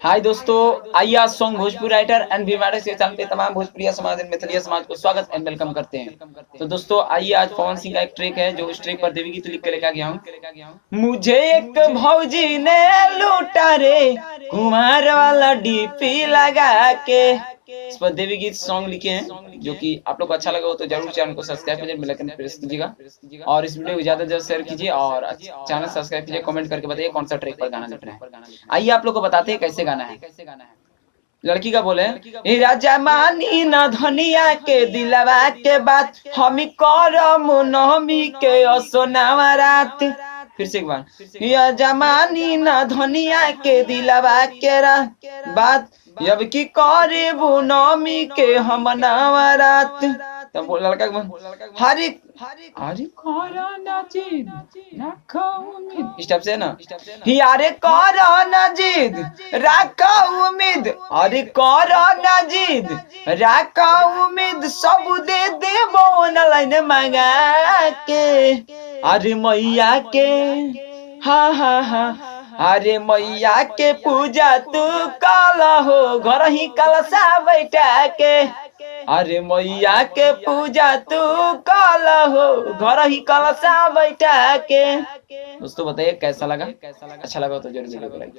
हाय दोस्तों, आइए आज सॉन्ग भोजपुरी राइटर एंड वीमार्स के चैनल पे तमाम भोजपुरी समाज एंड मैथिली समाज को स्वागत एंड वेलकम करते हैं। तो दोस्तों आइए आज पवन सिंह का एक ट्रैक है जो इस ट्रैक पर देवी गीत लिख के लेकर गया हूँ। मुझे एक भौजी ने लूटा रे कुमार वाला डीपी लगा के, इस पर देवी गीत सॉन्ग लिखे हैं। जो कि आप लोग को अच्छा लगा हो तो जरूर चैनल को सब्सक्राइब कीजिए, बेल आइकन प्रेस कीजिएगा और इस वीडियो को ज्यादा से ज्यादा शेयर कीजिए और चैनल सब्सक्राइब कीजिए। कमेंट करके बताइए कौन सा ट्रैक पर गाना लिख रहे हैं। आइए आप लोग को बताते हैं कैसे गाना है। लड़की का बोले, ए राजा मानी न धनिया के दिलवा के बात, हमी करम नमी के असोनावा रात। फिर से एक बार, या जमानी न धनिया के दिलवा के बात, अब की करे वो नमी के हम नावा रात। तब वो लड़का हरी हरी कोरोना जिद रखो उम्मीद, इस टाइप से है ना। यारे कोरोना जिद रखो उम्मीद, अरे कोरोना जिद रखो उम्मीद, सब दे देबो ऑनलाइन मंगा के। अरे मैया के हा अरे मैया के पूजा तू कल हो घर ही कलसा बैठा के। अरे मैया के पूजा तू कल हो घर ही कलसा बैठा के। दोस्तों बताइए कैसा लगा, अच्छा लगा तो जरूर वीडियो को लाइक